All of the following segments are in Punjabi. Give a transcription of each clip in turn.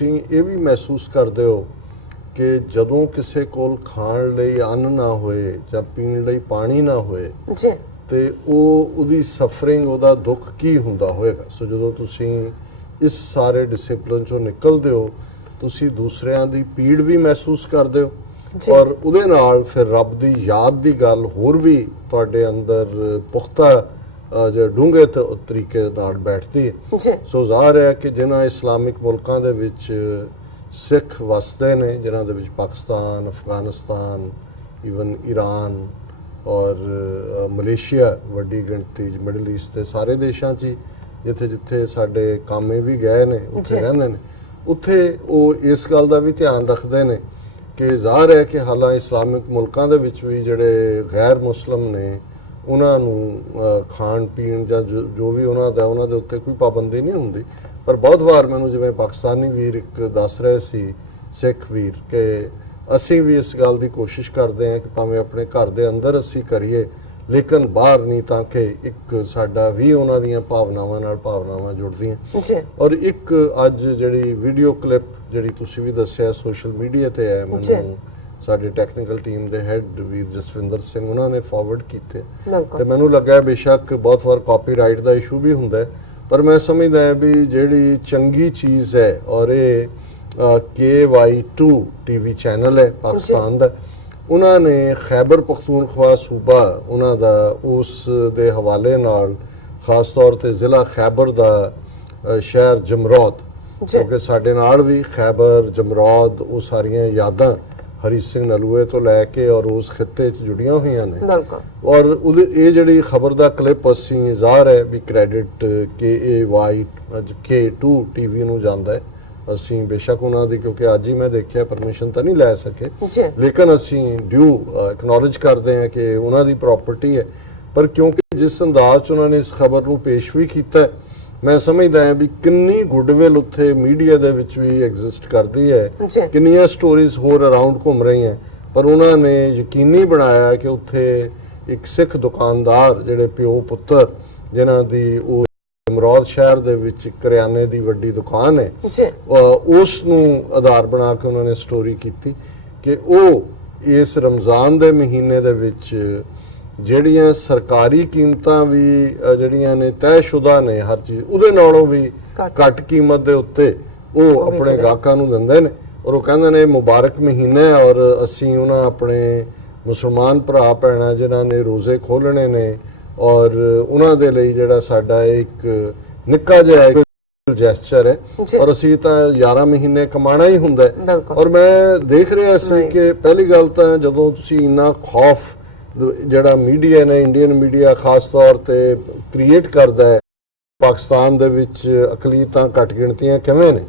ਤੁਸੀਂ ਇਹ ਵੀ ਮਹਿਸੂਸ ਕਰਦੇ ਹੋ ਕਿ ਜਦੋਂ ਕਿਸੇ ਕੋਲ ਖਾਣ ਲਈ ਅੰਨ ਨਾ ਹੋਏ ਜਾਂ ਪੀਣ ਲਈ ਪਾਣੀ ਨਾ ਹੋਏ ਜੀ ਤੇ ਉਹਦੀ ਸਫਰਿੰਗ, ਉਹਦਾ ਦੁੱਖ ਕੀ ਹੁੰਦਾ ਹੋਏਗਾ। ਸੋ ਜਦੋਂ ਤੁਸੀਂ ਇਸ ਸਾਰੇ ਡਿਸਪਲਿਨ ਚੋਂ ਨਿਕਲਦੇ ਹੋ, ਤੁਸੀਂ ਦੂਸਰਿਆਂ ਦੀ ਪੀੜ ਵੀ ਮਹਿਸੂਸ ਕਰਦੇ ਹੋ ਔਰ ਉਹਦੇ ਨਾਲ ਫਿਰ ਰੱਬ ਦੀ ਯਾਦ ਦੀ ਗੱਲ ਹੋਰ ਵੀ ਤੁਹਾਡੇ ਅੰਦਰ ਪੁਖਤਾ ਜੋ ਡੂੰਘੇ ਤਰੀਕੇ ਨਾਲ ਬੈਠਦੀ ਹੈ। ਸੋ ਜ਼ਾਹਰ ਹੈ ਕਿ ਜਿਨ੍ਹਾਂ ਇਸਲਾਮਿਕ ਮੁਲਕਾਂ ਦੇ ਵਿੱਚ ਸਿੱਖ ਵਸਦੇ ਨੇ, ਜਿਨ੍ਹਾਂ ਦੇ ਵਿੱਚ ਪਾਕਿਸਤਾਨ, ਅਫਗਾਨਿਸਤਾਨ, ਈਵਨ ਈਰਾਨ ਔਰ ਮਲੇਸ਼ੀਆ ਵੱਡੀ ਗਿਣਤੀ 'ਚ, ਮਿਡਲ ਈਸਟ ਦੇ ਸਾਰੇ ਦੇਸ਼ਾਂ 'ਚ ਜਿੱਥੇ ਜਿੱਥੇ ਸਾਡੇ ਕਾਮੇ ਵੀ ਗਏ ਨੇ, ਉੱਥੇ ਰਹਿੰਦੇ ਨੇ, ਉੱਥੇ ਉਹ ਇਸ ਗੱਲ ਦਾ ਵੀ ਧਿਆਨ ਰੱਖਦੇ ਨੇ ਕਿ ਜ਼ਾਹਰ ਹੈ ਕਿ ਹਾਲਾਂ ਇਸਲਾਮਿਕ ਮੁਲਕਾਂ ਦੇ ਵਿੱਚ ਵੀ ਜਿਹੜੇ ਗੈਰ ਮੁਸਲਿਮ ਨੇ ਉਹਨਾਂ ਨੂੰ ਖਾਣ ਪੀਣ ਜਾਂ ਜੋ ਵੀ ਉਹਨਾਂ ਦੇ ਉੱਤੇ ਕੋਈ ਪਾਬੰਦੀ ਨਹੀਂ ਹੁੰਦੀ। ਪਰ ਬਹੁਤ ਵਾਰ ਮੈਨੂੰ ਜਿਵੇਂ ਪਾਕਿਸਤਾਨੀ ਵੀਰ ਇੱਕ ਦੱਸ ਰਹੇ ਸੀ, ਸਿੱਖ ਵੀਰ, ਕਿ ਅਸੀਂ ਵੀ ਇਸ ਗੱਲ ਦੀ ਕੋਸ਼ਿਸ਼ ਕਰਦੇ ਹਾਂ ਕਿ ਭਾਵੇਂ ਆਪਣੇ ਘਰ ਦੇ ਅੰਦਰ ਅਸੀਂ ਕਰੀਏ ਲੇਕਿਨ ਬਾਹਰ ਨਹੀਂ, ਤਾਂ ਕਿ ਇੱਕ ਸਾਡਾ ਵੀ ਉਹਨਾਂ ਦੀਆਂ ਭਾਵਨਾਵਾਂ ਨਾਲ ਭਾਵਨਾਵਾਂ ਜੁੜਦੀਆਂ। ਔਰ ਇੱਕ ਅੱਜ ਜਿਹੜੀ ਵੀਡੀਓ ਕਲਿੱਪ ਜਿਹੜੀ ਤੁਸੀਂ ਵੀ ਦੱਸਿਆ ਸੋਸ਼ਲ ਮੀਡੀਆ ਤੇ ਹੈ, ਮੈਨੂੰ ਸਾਡੇ ਟੈਕਨੀਕਲ ਟੀਮ ਦੇ ਹੈਡ ਵੀਰ ਜਸਵਿੰਦਰ ਸਿੰਘ ਉਹਨਾਂ ਨੇ ਫਾਰਵਰਡ ਕੀਤੇ ਤੇ ਮੈਨੂੰ ਲੱਗਾ ਬੇਸ਼ੱਕ ਬਹੁਤ ਵਾਰ ਕਾਪੀਰਾਈਟ ਦਾ ਇਸ਼ੂ ਵੀ ਹੁੰਦਾ, ਪਰ ਮੈਂ ਸਮਝਦਾ ਹਾਂ ਵੀ ਜਿਹੜੀ ਚੰਗੀ ਚੀਜ਼ ਹੈ ਔਰ ਇਹ KY2 TV ਚੈਨਲ ਹੈ ਪਾਕਿਸਤਾਨ ਦਾ, ਉਹਨਾਂ ਨੇ ਖੈਬਰ ਪਖਤੂਨਖਵਾ ਸੂਬਾ ਉਹਨਾਂ ਦਾ ਉਸ ਦੇ ਹਵਾਲੇ ਨਾਲ ਖਾਸ ਤੌਰ ਤੇ ਜ਼ਿਲ੍ਹਾ ਖੈਬਰ ਦਾ ਸ਼ਹਿਰ ਜਮਰੌਦ, ਕਿਉਂਕਿ ਸਾਡੇ ਨਾਲ ਵੀ ਖੈਬਰ ਜਮਰੌਦ ਉਹ ਸਾਰੀਆਂ ਯਾਦਾਂ ਹਰੀ ਸਿੰਘ ਨਲੂਏ ਤੋਂ ਲੈ ਕੇ ਔਰ ਉਸ ਖਿੱਤੇ 'ਚ ਜੁੜੀਆਂ ਹੋਈਆਂ ਨੇ। ਔਰ ਉਹਦੇ ਇਹ ਜਿਹੜੀ ਖਬਰ ਦਾ ਕਲਿੱਪ ਅਸੀਂ ਜ਼ਾਹਰ ਹੈ ਵੀ ਕ੍ਰੈਡਿਟ KY2 TV ਨੂੰ ਜਾਂਦਾ ਹੈ। ਅਸੀਂ ਬੇਸ਼ੱਕ ਉਹਨਾਂ ਦੀ, ਕਿਉਂਕਿ ਅੱਜ ਹੀ ਮੈਂ ਦੇਖਿਆ, ਪਰਮਿਸ਼ਨ ਤਾਂ ਨਹੀਂ ਲੈ ਸਕੇ, ਲੇਕਿਨ ਅਸੀਂ ਡਿਊ ਐਕਨੋਲੇਜ ਕਰਦੇ ਹਾਂ ਕਿ ਉਹਨਾਂ ਦੀ ਪ੍ਰਾਪਰਟੀ ਹੈ। ਪਰ ਕਿਉਂਕਿ ਜਿਸ ਅੰਦਾਜ਼ 'ਚ ਉਹਨਾਂ ਨੇ ਇਸ ਖਬਰ ਨੂੰ ਪੇਸ਼ ਵੀ ਕੀਤਾ, ਮੈਂ ਸਮਝਦਾ ਹਾਂ ਵੀ ਕਿੰਨੀ ਗੁੱਡਵਿਲ ਉੱਥੇ ਮੀਡੀਆ ਦੇ ਵਿੱਚ ਵੀ ਐਗਜ਼ਿਸਟ ਕਰਦੀ ਹੈ, ਕਿੰਨੀਆਂ ਸਟੋਰੀਜ਼ ਹੋਰ ਅਰਾਊਂਡ ਘੁੰਮ ਰਹੀਆਂ, ਪਰ ਉਹਨਾਂ ਨੇ ਯਕੀਨੀ ਬਣਾਇਆ ਕਿ ਉੱਥੇ ਇੱਕ ਸਿੱਖ ਦੁਕਾਨਦਾਰ ਜਿਹੜੇ ਪਿਓ ਪੁੱਤਰ ਜਿਨ੍ਹਾਂ ਦੀ ਉਹ ਜਮਰੌਦ ਸ਼ਹਿਰ ਦੇ ਵਿੱਚ ਕਰਿਆਨੇ ਦੀ ਵੱਡੀ ਦੁਕਾਨ ਹੈ, ਉਸ ਨੂੰ ਆਧਾਰ ਬਣਾ ਕੇ ਉਹਨਾਂ ਨੇ ਸਟੋਰੀ ਕੀਤੀ ਕਿ ਉਹ ਇਸ ਰਮਜ਼ਾਨ ਦੇ ਮਹੀਨੇ ਦੇ ਵਿੱਚ ਜਿਹੜੀਆਂ ਸਰਕਾਰੀ ਕੀਮਤਾਂ ਵੀ ਜਿਹੜੀਆਂ ਨੇ ਤੈਅਸ਼ੁਦਾ ਨੇ ਹਰ ਚੀਜ਼, ਉਹਦੇ ਨਾਲੋਂ ਵੀ ਘੱਟ ਕੀਮਤ ਦੇ ਉੱਤੇ ਉਹ ਆਪਣੇ ਗਾਹਕਾਂ ਨੂੰ ਦਿੰਦੇ ਨੇ। ਔਰ ਉਹ ਕਹਿੰਦੇ ਨੇ ਮੁਬਾਰਕ ਮਹੀਨਾ ਹੈ ਔਰ ਅਸੀਂ ਉਹਨਾਂ ਆਪਣੇ ਮੁਸਲਮਾਨ ਭਰਾ ਭੈਣਾਂ ਜਿਨ੍ਹਾਂ ਨੇ ਰੋਜ਼ੇ ਖੋਲ੍ਹਣੇ ਨੇ ਔਰ ਉਹਨਾਂ ਦੇ ਲਈ ਜਿਹੜਾ ਸਾਡਾ ਇੱਕ ਨਿੱਕਾ ਜਿਹਾ ਜੈਸਚਰ ਹੈ ਔਰ ਅਸੀਂ ਤਾਂ 11 ਮਹੀਨੇ ਕਮਾਣਾ ਹੀ ਹੁੰਦਾ ਹੈ। ਔਰ ਮੈਂ ਦੇਖ ਰਿਹਾ ਸੀ ਕਿ ਪਹਿਲੀ ਗੱਲ ਤਾਂ ਜਦੋਂ ਤੁਸੀਂ ਇੰਨਾ ਖੌਫ ਜਿਹੜਾ ਮੀਡੀਆ ਨੇ, ਇੰਡੀਅਨ ਮੀਡੀਆ ਖਾਸ ਤੌਰ ਤੇ ਕ੍ਰੀਏਟ ਕਰਦਾ ਹੈ ਪਾਕਿਸਤਾਨ ਦੇ ਵਿੱਚ ਅਕਲੀਤਾਂ ਘੱਟ ਗਿਣਤੀਆਂ ਕਿਵੇਂ ਨੇ,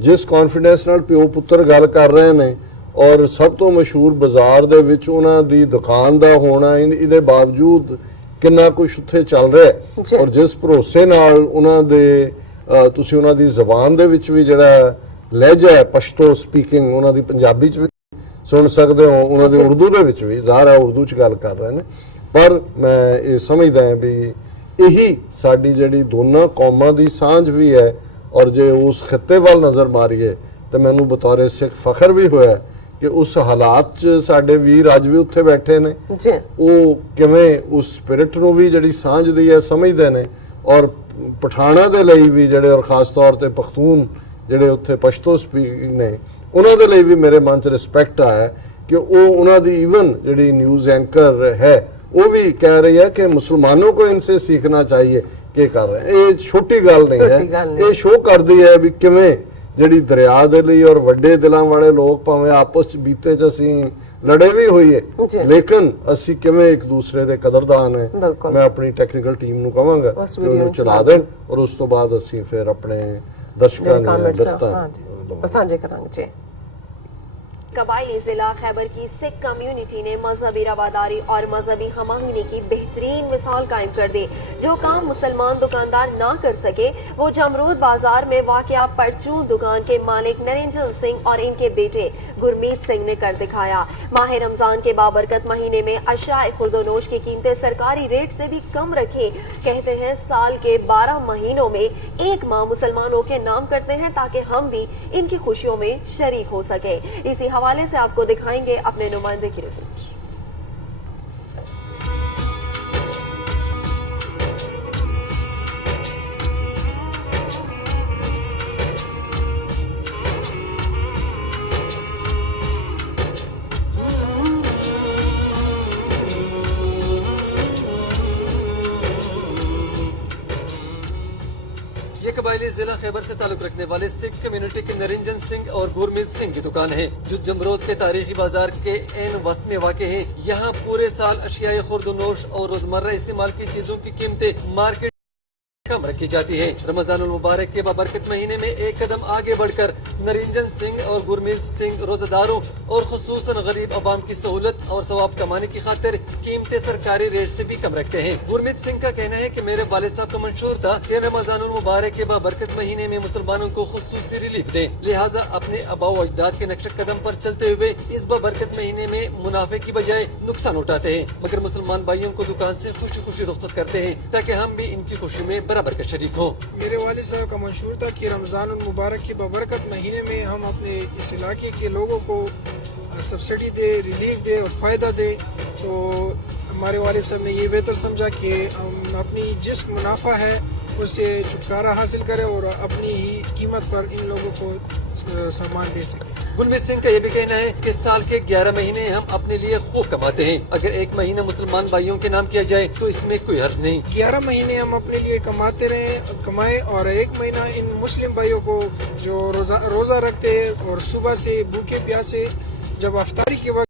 ਜਿਸ ਕੌਨਫੀਡੈਂਸ ਨਾਲ ਪਿਓ ਪੁੱਤਰ ਗੱਲ ਕਰ ਰਹੇ ਨੇ ਔਰ ਸਭ ਤੋਂ ਮਸ਼ਹੂਰ ਬਾਜ਼ਾਰ ਦੇ ਵਿੱਚ ਉਹਨਾਂ ਦੀ ਦੁਕਾਨ ਦਾ ਹੋਣਾ, ਇਹਦੇ ਬਾਵਜੂਦ ਕਿੰਨਾ ਕੁਛ ਉੱਥੇ ਚੱਲ ਰਿਹਾ ਹੈ ਔਰ ਜਿਸ ਭਰੋਸੇ ਨਾਲ ਉਹਨਾਂ ਦੇ ਤੁਸੀਂ ਉਹਨਾਂ ਦੀ ਜ਼ਬਾਨ ਦੇ ਵਿੱਚ ਵੀ ਜਿਹੜਾ ਲਹਿਜਾ ਹੈ ਪਸ਼ਤੋ ਸਪੀਕਿੰਗ, ਉਹਨਾਂ ਦੀ ਪੰਜਾਬੀ 'ਚ ਵੀ ਸੁਣ ਸਕਦੇ ਹੋ, ਉਹਨਾਂ ਦੇ ਉਰਦੂ ਦੇ ਵਿੱਚ ਵੀ, ਜ਼ਾਹਰ ਹੈ ਉਰਦੂ 'ਚ ਗੱਲ ਕਰ ਰਹੇ ਨੇ, ਪਰ ਮੈਂ ਇਹ ਸਮਝਦਾ ਹਾਂ ਵੀ ਇਹੀ ਸਾਡੀ ਜਿਹੜੀ ਦੋਨਾਂ ਕੌਮਾਂ ਦੀ ਸਾਂਝ ਵੀ ਹੈ। ਔਰ ਜੇ ਉਸ ਖਿੱਤੇ ਵੱਲ ਨਜ਼ਰ ਮਾਰੀਏ ਤਾਂ ਮੈਨੂੰ ਬਤੌਰ ਸਿੱਖ ਫਖਰ ਵੀ ਹੋਇਆ ਕਿ ਉਸ ਹਾਲਾਤ 'ਚ ਸਾਡੇ ਵੀਰ ਅੱਜ ਵੀ ਉੱਥੇ ਬੈਠੇ ਨੇ, ਉਹ ਕਿਵੇਂ ਉਸ ਸਪਿਰਿਟ ਨੂੰ ਵੀ ਜਿਹੜੀ ਸਾਂਝ ਦੀ ਹੈ ਸਮਝਦੇ ਨੇ ਔਰ ਪਠਾਣਾ ਦੇ ਲਈ ਵੀ ਜਿਹੜੇ ਔਰ ਖਾਸ ਤੌਰ ਤੇ ਪਖਤੂਨ ਜਿਹੜੇ ਉੱਥੇ ਪਸ਼ਤੋ ਸਪੀਕਿੰਗ ਨੇ ਉਹਨਾਂ ਦੇ ਲਈ ਵੀ ਮੇਰੇ ਮਨ 'ਚ ਰਿਸਪੈਕਟ ਆਇਆ ਕਿ ਉਹ ਉਹਨਾਂ ਦੀ ਈਵਨ ਜਿਹੜੀ ਨਿਊਜ਼ ਐਂਕਰ ਹੈ ਉਹ ਵੀ ਕਹਿ ਰਹੀ ਹੈ ਕਿ ਮੁਸਲਮਾਨों को इनसे सीखना चाहिए ਕਿ ਕਰ ਰਹੇ। ਇਹ ਛੋਟੀ ਗੱਲ ਨਹੀਂ ਹੈ, ਇਹ ਸ਼ੋਅ ਕਰਦੀ ਹੈ ਵੀ ਕਿਵੇਂ ਜਿਹੜੀ ਦਰਿਆ ਦੇ ਲਈ ਔਰ ਵੱਡੇ ਦਿਲਾਂ ਵਾਲੇ ਲੋਕ ਭਾਵੇਂ ਆਪਸ 'ਚ ਬੀਤੇ 'ਚ ਅਸੀਂ ਲੜੇ ਵੀ ਹੋਈਏ ਲੇਕਿਨ ਅਸੀਂ ਕਿਵੇਂ ਇੱਕ ਦੂਸਰੇ ਦੇ ਕਦਰਦਾਨ ਹੈ। ਮੈਂ ਆਪਣੀ ਟੈਕਨੀਕਲ ਟੀਮ ਨੂੰ ਕਹਾਂਗਾ ਕਿ ਉਹਨੂੰ ਚਲਾ ਦੇਣ ਔਰ ਉਸ ਤੋਂ ਬਾਅਦ ਅਸੀਂ ਫਿਰ ਆਪਣੇ ਦਰਸ਼ਕਾਂ ਨੂੰ ਸਾਂਝੇ ਕਰਾਂਗੇ। कबायली जिला खैबर की सिख कम्युनिटी ने मजहबी रवादारी और मजहबी हमआहंगी की बेहतरीन मिसाल कायम कर दी। जो काम मुसलमान दुकानदार ना कर सके वो जमरूद बाजार में वाक़या परचून दुकान के मालिक निरंजन सिंह और इनके बेटे गुरमीत सिंह ने कर दिखाया। माह रमजान के बाबरकत महीने में अशयाए खुर्दोनोश की कीमतें सरकारी रेट से भी कम रखें। कहते हैं साल के 12 महीनों में एक माह मुसलमानों के नाम करते हैं ताकि हम भी इनकी खुशियों में शरीक हो सके। इसी हवाले से आपको दिखाएंगे अपने नुमाइंदे की रिपोर्ट। ये कबायली जिला खैबर से ताल्लुक रखने वाले सिख कम्युनिटी के निरंजन सिंह और गुरमीत सिंह की दुकान है जो जमरोद के तारीखी बाजार के एन वस्त में वाक़ है। यहाँ पूरे साल अशियाए खुर्दोनोश और रोजमर्रा इस्तेमाल की चीजों की कीमतें मार्केट कम रखी जाती है। रमजानुल मुबारक के बाबरकत महीने में एक कदम आगे बढ़कर निरंजन सिंह और गुरमीत सिंह रोजेदारों और खुसूसन गरीब अवाम की सहूलत और सवाब कमाने की खातिर कीमतें सरकारी रेट से भी कम रखते हैं। गुरमीत सिंह का कहना है कि मेरे वालिद साहब का मंशूर था कि रमजानुल मुबारक के बाबरकत महीने में मुसलमानों को खुसूसी रिलीफ दें, लिहाजा अपने आबा व अजदाद के नक्श कदम पर चलते हुए इस बाबरकत महीने में मुनाफे की बजाय नुकसान उठाते हैं, मगर मुसलमान भाइयों को दुकान से खुशी खुशी रुखसत करते हैं ताकि हम भी इनकी खुशी में बराबर का शरीक हो। मेरे वालिद साहब का मंशूर था कि रमज़ान मुबारक के बबरकत महीने में हम अपने इस इलाके के लोगों को सब्सिडी दे, रिलीफ दे और फ़ायदा दे। तो हमारे वालिद साहब ने ये बेहतर समझा कि हम अपनी जिस मुनाफा है उससे छुटकारा हासिल करें और अपनी ही कीमत पर इन लोगों को सामान दे सकें। गुरमीत सिंह का ये भी कहना है कि साल के 11 महीने हम अपने लिए खूब कमाते हैं, अगर एक महीना मुसलमान भाइयों के नाम किया जाए तो इसमें कोई हर्ज नहीं। 11 महीने हम अपने लिए कमाए और एक महीना इन मुस्लिम भाइयों को जो रोज़ा रखते हैं और सुबह से भूखे प्यासे जब अफ्तारी के वक्त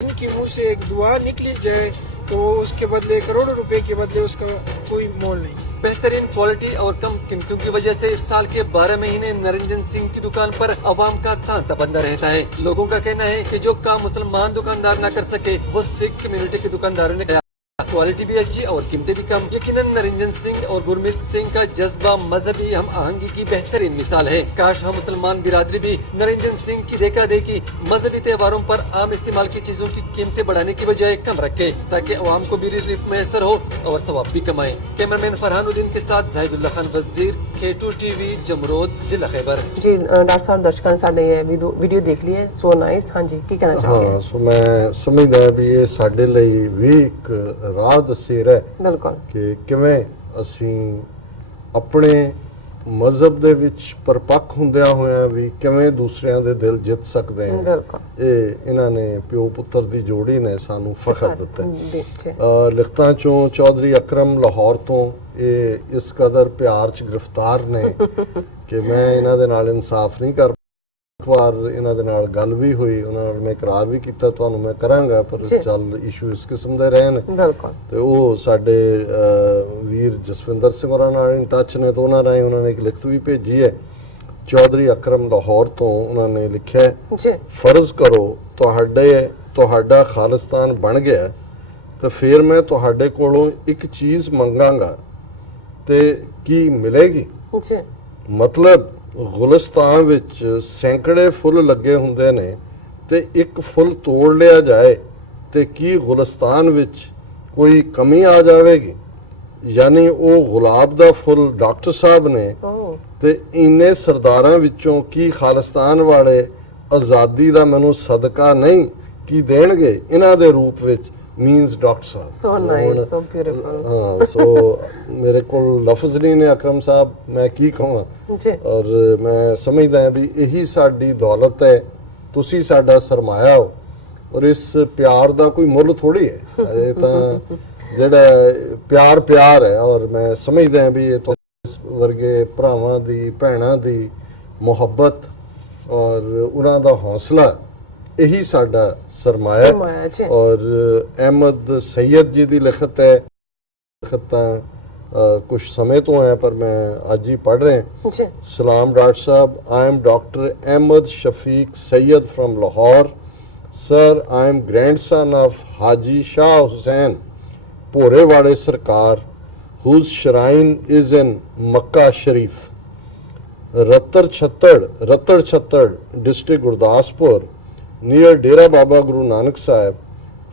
इनके मुंह से एक दुआ निकली जाए तो उसके बदले करोड़ों रुपए के बदले उसका कोई मोल नहीं। बेहतरीन क्वालिटी और कम कीमतों की वजह से इस साल के 12 महीने निरंजन सिंह की दुकान पर अवाम का तांता बंधा रहता है। लोगों का कहना है कि जो काम मुसलमान दुकानदार न कर सके वो सिख कम्युनिटी के दुकानदारों ने किया। क्वालिटी भी अच्छी और कीमतें भी कम। यकीनन निरंजन सिंह और गुरमीत सिंह का जज्बा मजहबी हम आहंगी की बेहतरीन मिसाल है। काश हम मुसलमान बिरादरी भी निरंजन सिंह की देखा देखी मजहबी त्योहारों पर आम इस्तेमाल की चीजों की कीमतें बढ़ाने की बजाय कम रखे ताकि अवाम को भी रिलीफ मैसर हो और सवाब भी कमाए। कैमरामैन फरहानुद्दीन के साथ जाहिदुल्लाह खान वजीर, K2 TV, जमरोद, जिला खैबर। जी डॉक्टर साहब दर्शकों साडे वीडियो देख लिए, सो नाइस। हाँ जी की कहना चाहोगे? हाँ, सो मैं समझदा भी ਇਹ ਸਾਡੇ ਲਈ ਵੀ ਇੱਕ ਰਾਹ ਦਸੇਰ ਹੈ ਬਿਲਕੁਲ ਕਿ ਕਿਵੇਂ ਅਸੀਂ ਆਪਣੇ ਮਜ਼ਹਬ ਦੇ ਵਿੱਚ ਪਰਪੱਕ ਹੁੰਦਿਆਂ ਹੋਇਆਂ ਵੀ ਕਿਵੇਂ ਦੂਸਰਿਆਂ ਦੇ ਦਿਲ ਜਿੱਤ ਸਕਦੇ ਹਾਂ। ਬਿਲਕੁਲ ਇਹ ਇਹਨਾਂ ਨੇ ਪਿਓ ਪੁੱਤਰ ਦੀ ਜੋੜੀ ਨੇ ਸਾਨੂੰ ਫਖਰ ਦਿੱਤਾ। ਜੀ ਲਿਖਤਾਂ ਚੋਂ ਚੌਧਰੀ ਅਕਰਮ ਲਾਹੌਰ ਤੋਂ ਇਹ ਇਸ ਕਦਰ ਪਿਆਰ 'ਚ ਗ੍ਰਿਫਤਾਰ ਨੇ ਕਿ ਮੈਂ ਇਹਨਾਂ ਦੇ ਨਾਲ ਇਨਸਾਫ ਨਹੀਂ ਕਰ। ਇੱਕ ਵਾਰ ਇਹਨਾਂ ਦੇ ਨਾਲ ਗੱਲ ਵੀ ਹੋਈ, ਉਹਨਾਂ ਨਾਲ ਮੈਂ ਇਕਰਾਰ ਵੀ ਕੀਤਾ ਤੁਹਾਨੂੰ ਮੈਂ ਕਰਾਂਗਾ, ਪਰ ਚੱਲ ਇਸ਼ੂ ਇਸ ਕਿਸਮ ਦੇ ਰਹੇ ਨੇ। ਬਿਲਕੁਲ ਤੇ ਉਹ ਸਾਡੇ ਵੀਰ ਜਸਵਿੰਦਰ ਸਿੰਘ ਹੋਰਾਂ ਨਾਲ ਇਨ ਟੱਚ ਨੇ, ਤਾਂ ਉਹਨਾਂ ਰਾਹੀਂ ਉਹਨਾਂ ਨੇ ਇੱਕ ਲਿਖਤ ਵੀ ਭੇਜੀ ਹੈ। ਚੌਧਰੀ ਅਕਰਮ ਲਾਹੌਰ ਤੋਂ ਉਹਨਾਂ ਨੇ ਲਿਖਿਆ ਜੀ ਫਰਜ਼ ਕਰੋ ਤੁਹਾਡਾ ਖਾਲਿਸਤਾਨ ਬਣ ਗਿਆ ਤੇ ਫਿਰ ਮੈਂ ਤੁਹਾਡੇ ਕੋਲੋਂ ਇੱਕ ਚੀਜ਼ ਮੰਗਾਂਗਾ ਤੇ ਕੀ ਮਿਲੇਗੀ? ਜੀ ਮਤਲਬ ਗੁਲਿਸਤਾਨ ਵਿੱਚ ਸੈਂਕੜੇ ਫੁੱਲ ਲੱਗੇ ਹੁੰਦੇ ਨੇ ਤੇ ਇੱਕ ਫੁੱਲ ਤੋੜ ਲਿਆ ਜਾਏ ਤੇ ਕੀ ਗੁਲਿਸਤਾਨ ਵਿੱਚ ਕੋਈ ਕਮੀ ਆ ਜਾਵੇਗੀ? ਯਾਨੀ ਉਹ ਗੁਲਾਬ ਦਾ ਫੁੱਲ ਡਾਕਟਰ ਸਾਹਿਬ ਨੇ ਤੇ ਇੰਨੇ ਸਰਦਾਰਾਂ ਵਿੱਚੋਂ ਕੀ ਖਾਲਿਸਤਾਨ ਵਾਲੇ ਆਜ਼ਾਦੀ ਦਾ ਮੈਨੂੰ ਸਦਕਾ ਨਹੀਂ ਕੀ ਦੇਣਗੇ ਇਹਨਾਂ ਦੇ ਰੂਪ ਵਿੱਚ? means डॉक्टर साहब। so nice, so beautiful। हाँ, so मेरे को लफ्ज़ नहीं ने अकरम साहब मैं की कहूँ जी और मैं समझदा भी यही साडी दौलत है, तुसी साडा सरमाया हो और इस प्यार दा कोई मुल थोड़ी है। ये तां जेड़ा प्यार है और मैं समझदा भी ये तो इस वर्गे भरावां दी भैणां दी मुहब्बत और उन्हां दा हौसला यही साडा सरमाया। और अहमद सैयद जी की लिखत है, लिखतां ਕੁਝ ਸਮੇਂ ਤੋਂ ਹੈ, ਪਰ ਮੈਂ ਅੱਜ ਹੀ ਪੜ੍ਹ ਰਿਹਾ। जी सलाम डॉक्टर साहब, I am doctor Ahmed Shafiq Syed from Lahore. Sir, I am grandson of Haji Shah Hussain Bhorewade Sarkar, whose shrine is in Makkah Sharif, Rattar Chattar, district Gurdaspur, near Dera Baba Guru Nanak Sahib.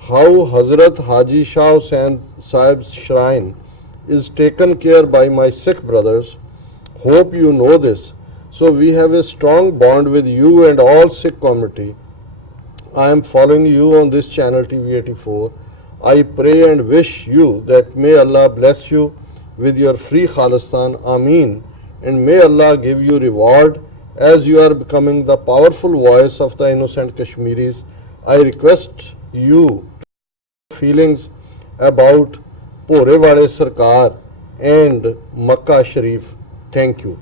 How Hazrat Haji Shah Hussain Sahib's shrine is taken care by my Sikh brothers. Hope you know this. So we have a strong bond with you and all Sikh community. I am following you on this channel TV84. I pray and wish you that may Allah bless you with your free Khalistan. Ameen. And may Allah give you reward as you are becoming the powerful voice of the innocent Kashmiris. I request you feelings about Bhorewale Sarkar and Mecca ਸ਼ਰੀਫ। Thank you.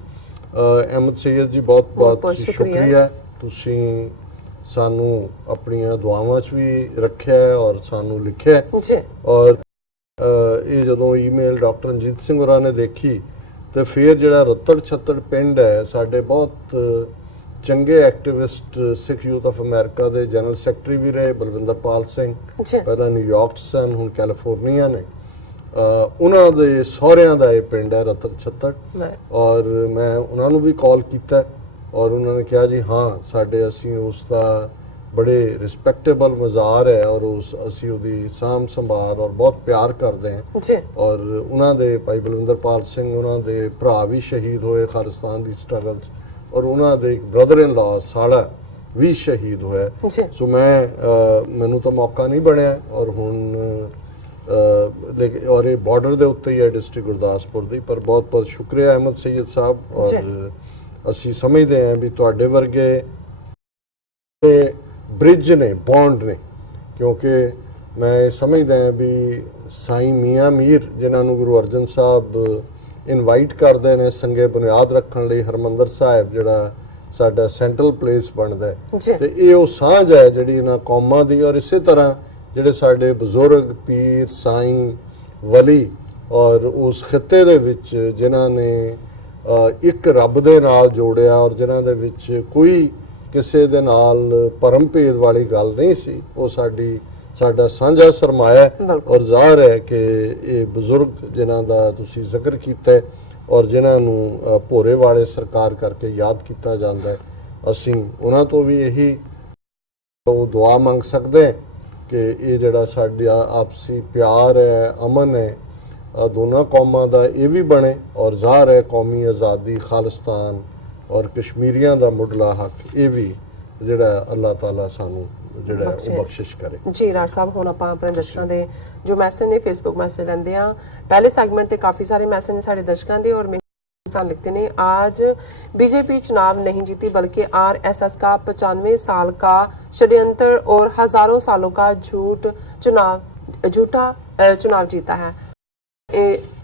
ਅਹਿਮਦ ਸੈਯਦ ਜੀ, ਬਹੁਤ ਬਹੁਤ ਸ਼ੁਕਰੀਆ। ਤੁਸੀਂ ਸਾਨੂੰ ਆਪਣੀਆਂ ਦੁਆਵਾਂ 'ਚ ਵੀ ਰੱਖਿਆ ਹੈ ਔਰ ਸਾਨੂੰ ਲਿਖਿਆ जी ਔਰ ਇਹ ਜਦੋਂ ਈਮੇਲ ਡਾਕਟਰ ਰਣਜੀਤ ਸਿੰਘ ਹੋਰਾਂ ਨੇ ਦੇਖੀ ਤੇ ਫਿਰ ਜਿਹੜਾ ਰੱਤੜ ਛੱਤੜ ਪਿੰਡ ਹੈ, ਸਾਡੇ ਬਹੁਤ ਚੰਗੇ activist Sikh youth of America ਦੇ ਜਨਰਲ ਸੈਕਟਰੀ ਵੀ ਰਹੇ ਬਲਵਿੰਦਰਪਾਲ ਸਿੰਘ, जी ਪਹਿਲਾਂ ਨਿਊਯਾਰਕ 'ਚ ਸਨ, ਹੁਣ ਕੈਲੀਫੋਰਨੀਆ ਨੇ। ਉਹਨਾਂ ਦੇ ਸਹੁਰਿਆਂ ਦਾ ਇਹ ਪਿੰਡ ਹੈ ਰੱਤੜ ਛੱਤੜ, ਔਰ ਮੈਂ ਉਹਨਾਂ ਨੂੰ ਵੀ ਕਾਲ ਕੀਤਾ ਔਰ ਉਹਨਾਂ ਨੇ ਕਿਹਾ ਜੀ ਹਾਂ, ਸਾਡੇ ਅਸੀਂ ਉਸ ਦਾ ਬੜੇ ਰਿਸਪੈਕਟੇਬਲ ਮਜ਼ਾਰ ਹੈ ਔਰ ਅਸੀਂ ਉਹਦੀ ਸਾਂਭ ਸੰਭਾਲ ਔਰ ਬਹੁਤ ਪਿਆਰ ਕਰਦੇ ਹਾਂ। जी ਔਰ ਉਹਨਾਂ ਦੇ ਭਾਈ ਬਲਵਿੰਦਰਪਾਲ ਸਿੰਘ, ਉਹਨਾਂ ਦੇ ਭਰਾ ਵੀ ਸ਼ਹੀਦ ਹੋਏ ਖਾਲਿਸਤਾਨ ਦੀ ਸਟਰਗਲ 'ਚ, ਔਰ ਉਹਨਾਂ ਦੇ ਇੱਕ ਬ੍ਰਦਰ ਇਨ ਲਾ ਸਾਲਾ ਵੀ ਸ਼ਹੀਦ ਹੋਇਆ। जी ਸੋ ਮੈਨੂੰ ਤਾਂ ਮੌਕਾ ਨਹੀਂ ਬਣਿਆ ਔਰ ਹੁਣ ਲੇਕਿਨ ਔਰ ਇਹ ਬਾਰਡਰ ਦੇ ਉੱਤੇ ਹੀ ਹੈ ਡਿਸਟ੍ਰਿਕਟ ਗੁਰਦਾਸਪੁਰ ਦੀ। ਪਰ ਬਹੁਤ ਬਹੁਤ ਸ਼ੁਕਰੀਆ ਅਹਿਮਦ ਸੈਯਦ ਸਾਹਿਬ, ਔਰ ਅਸੀਂ ਸਮਝਦੇ ਹਾਂ ਵੀ ਤੁਹਾਡੇ ਵਰਗੇ ਬ੍ਰਿਜ ਨੇ, ਬੌਂਡ ਨੇ, ਕਿਉਂਕਿ ਮੈਂ ਇਹ ਸਮਝਦਾ ਹਾਂ ਵੀ ਸਾਈਂ ਮੀਆਂ ਮੀਰ ਜਿਨ੍ਹਾਂ ਨੂੰ ਗੁਰੂ ਅਰਜਨ ਸਾਹਿਬ ਇਨਵਾਈਟ ਕਰਦੇ ਨੇ ਸੰਗੇ ਬੁਨਿਆਦ ਰੱਖਣ ਲਈ ਹਰਮੰਦਰ ਸਾਹਿਬ, ਜਿਹੜਾ ਸਾਡਾ ਸੈਂਟਰਲ ਪਲੇਸ ਬਣਦਾ ਹੈ, जी ਤੇ ਇਹ ਉਹ ਸਾਂਝ ਹੈ ਜਿਹੜੀ ਇਹਨਾਂ ਕੌਮਾਂ ਦੀ। ਔਰ ਇਸੇ ਤਰ੍ਹਾਂ ਜਿਹੜੇ ਸਾਡੇ ਬਜ਼ੁਰਗ ਪੀਰ ਸਾਈਂ ਵਲੀ ਔਰ ਉਸ ਖਿੱਤੇ ਦੇ ਵਿੱਚ ਜਿਨ੍ਹਾਂ ਨੇ ਇੱਕ ਰੱਬ ਦੇ ਨਾਲ ਜੋੜਿਆ ਔਰ ਜਿਨ੍ਹਾਂ ਦੇ ਵਿੱਚ ਕੋਈ ਕਿਸੇ ਦੇ ਨਾਲ ਭਰਮ ਭੇਦ ਵਾਲੀ ਗੱਲ ਨਹੀਂ ਸੀ, ਉਹ ਸਾਡਾ ਸਾਂਝਾ ਸਰਮਾਇਆ ਹੈ। ਔਰ ਜ਼ਾਹਰ ਹੈ ਕਿ ਇਹ ਬਜ਼ੁਰਗ ਜਿਨ੍ਹਾਂ ਦਾ ਤੁਸੀਂ ਜ਼ਿਕਰ ਕੀਤਾ ਹੈ ਔਰ ਜਿਨ੍ਹਾਂ ਨੂੰ ਭੋਰੇਵਾਲੇ ਸਰਕਾਰ ਕਰਕੇ ਯਾਦ ਕੀਤਾ ਜਾਂਦਾ ਹੈ, ਅਸੀਂ ਉਹਨਾਂ ਤੋਂ ਵੀ ਇਹੀ ਉਹ ਦੁਆ ਮੰਗ ਸਕਦੇ ਹਾਂ ਕਿ ਇਹ ਜਿਹੜਾ ਸਾਡਾ ਆਪਸੀ ਪਿਆਰ ਹੈ, ਅਮਨ ਹੈ, ਦੋਨਾਂ ਕੌਮਾਂ ਦਾ ਇਹ ਵੀ ਬਣੇ ਔਰ ਜ਼ਾਹਰ ਹੈ ਕੌਮੀ ਆਜ਼ਾਦੀ, ਖਾਲਿਸਤਾਨ ਔਰ ਕਸ਼ਮੀਰੀਆਂ ਦਾ ਮੁੱਢਲਾ ਹੱਕ ਇਹ ਵੀ ਜਿਹੜਾ ਅੱਲਾਹ ਤਾਲਾ ਸਾਨੂੰ ਜਿਹੜਾ ਉਹ ਬਖਸ਼ਿਸ਼ ਕਰੇ। ਜੀ ਰਾਜ ਸਾਹਿਬ, ਹੁਣ ਆਪਾਂ ਆਪਣੇ ਦਰਸ਼ਕਾਂ ਦੇ ਜੋ ਮੈਸੇਜ ਨੇ ਫੇਸਬੁੱਕ ਮੈਸੇਜ ਲੈਂਦੇ ਆ। ਪਹਿਲੇ ਸੈਗਮੈਂਟ ਤੇ ਕਾਫੀ ਸਾਰੇ ਮੈਸੇਜ ਨੇ ਸਾਡੇ ਦਰਸ਼ਕਾਂ ਦੇ ਔਰ इंसान लिखते हैं, आज बीजेपी चुनाव नहीं जीती बल्कि आरएसएस का 95 साल का षड्यंत्र और हजारों सालों का झूठा चुनाव जीता है।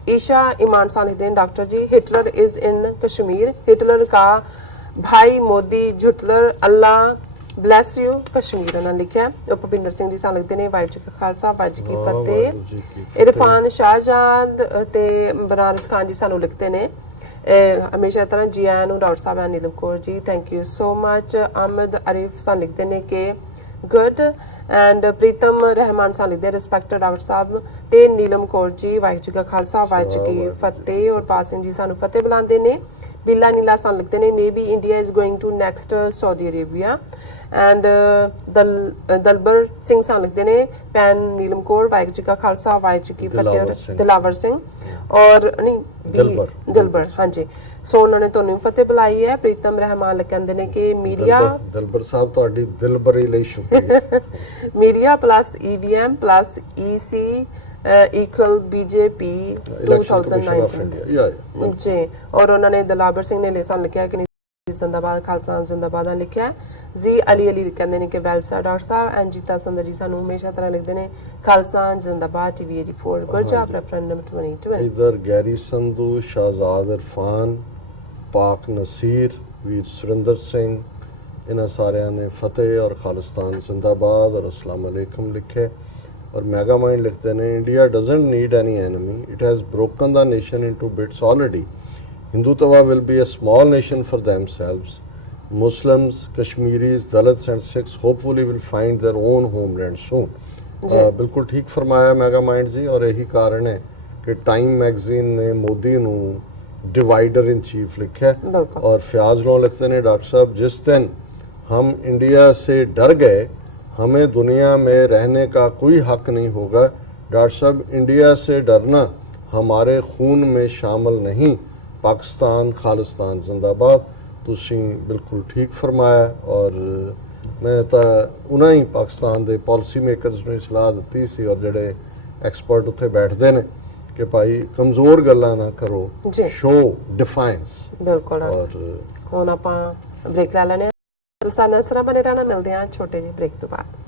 ईशा ईमान साल लिखते हैं, doctor ji Hitler is in Kashmir, Hitler का भाई मोदी झुटलर, अल्लाह ब्लैस यू कश्मीर उन्होंने लिखा है। भुपिंदर सिंह जी सान लिखते हैं, वाहिगुरू जी का खालसा वाहिगुरू जी की फतेह। इरफान शाहजाद ते बनारस खान जी सानू लिखते हैं, हमेशा तरह जी आया डॉक्टर साहब Neelam Kaur ji, thank you so much. Ahmed Arif सान लिखते हैं कि गुड एंड प्रीतम रहमान सान लिखते हैं, रिस्पेक्टेड डॉक्टर साहब ते नीलम कौर जी, वाहिगुरू जी का खालसा वाहिगुरू जी की फतेह। और पाल सिंह जी सानू फतेह बुलाते हैं। बिल्ला नीला सान लिखते हैं, maybe India is going to next Saudi Arabia. And Dalbir Singh सान लिखते हैं, पैन नीलम कौर वाहिगुरू जी का खालसा वाहिगुरू जी की फतेह। दिलावर सिंह और नहीं दिलबर, हाँ जी। सो उन्होंने ਤੁਹਾਨੂੰ ਫਤਿਹ ਬੁਲਾਈ ਹੈ। ਪ੍ਰੀਤਮ ਰਹਿਮਾਨ ਕਹਿੰਦੇ ਨੇ ਕਿ ਮੀਡੀਆ ਦਿਲਬਰ ਸਾਹਿਬ ਤੁਹਾਡੀ ਦਿਲਬਰੀ ਲਈ ਸ਼ੁਕਰੀਆ। Media plus EVM plus EC equal BJP 2019 ਜੀ। ਔਰ ਉਹਨਾਂ ਨੇ ਦਿਲਾਵਰ ਸਿੰਘ ਨੇ ਲੈਸਾਂ ਲਿਖਿਆ ਕਿ ਜ਼ਿੰਦਾਬਾਦ ਖਾਲਸਾ ਜ਼ਿੰਦਾਬਾਦ ਲਿਖਿਆ। ਜੀ ਅਲੀ ਕਹਿੰਦੇ ਨੇ ਕਿ ਵੈਲਸਾ ਡਾਕਟਰ ਸਾਹਿਬ ਐਂਡ ਜੀਤਾ ਸੰਦਰ ਜੀ ਸਾਨੂੰ ਹਮੇਸ਼ਾ ਤਰ੍ਹਾਂ ਲਿਖਦੇ ਨੇ ਖਾਲਸਾ ਜ਼ਿੰਦਾਬਾਦ TV84 ਗੁੱਡ ਜੌਬ ਰੈਫਰੈਂਡਮ 2020। ਇਧਰ ਗੈਰੀ ਸੰਧੂ, ਸ਼ਾਹਜ਼ਾਦ ਇਰਫਾਨ, ਪਾਕ ਨਸੀਰ, ਵੀਰ ਸੁਰਿੰਦਰ ਸਿੰਘ, ਇਹਨਾਂ ਸਾਰਿਆਂ ਨੇ ਫਤਿਹ ਔਰ ਖਾਲਿਸਤਾਨ ਜ਼ਿੰਦਾਬਾਦ ਔਰ ਅਸਲਾਮ ਅਲੈਕੁਮ ਲਿਖੇ। ਔਰ ਮੈਗਾ ਮਾਈਂਡ ਲਿਖਦੇ ਨੇ India doesn't need any enemy it has broken the nation into bits already Hindutva will be a small nation for themselves. Muslims, Kashmiris, Dalits and Sikhs hopefully will find their own homeland soon. बिल्कुल ठीक फरमाया मेगा माइंड जी और यही कारण है कि टाइम मैगजीन ने मोदी नू डिवाइडर इन चीफ लिखा है और फयाज लो लिखते हैं डॉक्टर साहब जिस दिन हम इंडिया से डर गए हमें दुनिया में रहने का कोई हक नहीं होगा। डॉक्टर साहब इंडिया से डरना हमारे खून में शामिल नहीं। पाकिस्तान खालिस्तान जिंदाबाद। तुसी बिल्कुल ठीक फरमाया और मैं तो उन्हें ही पाकिस्तान के पॉलिसी मेकरस ने सलाह दी सी और जेडे एक्सपर्ट उत्थे बैठते हैं कि भाई कमज़ोर गल्लां ना करो शो डिफाइंस। बिल्कुल और ਹੁਣ ਆਪਾਂ ਬ੍ਰੇਕ ਲੈ ਲੈਣੇ ਆ। ਤੁਸੀਂ ਨਸਰਾ ਬਨੇ ਰਹਿਣਾ ਮਿਲਦੇ ਆ ਛੋਟੇ ਜਿਹੇ ਬ੍ਰੇਕ ਤੋਂ ਬਾਅਦ।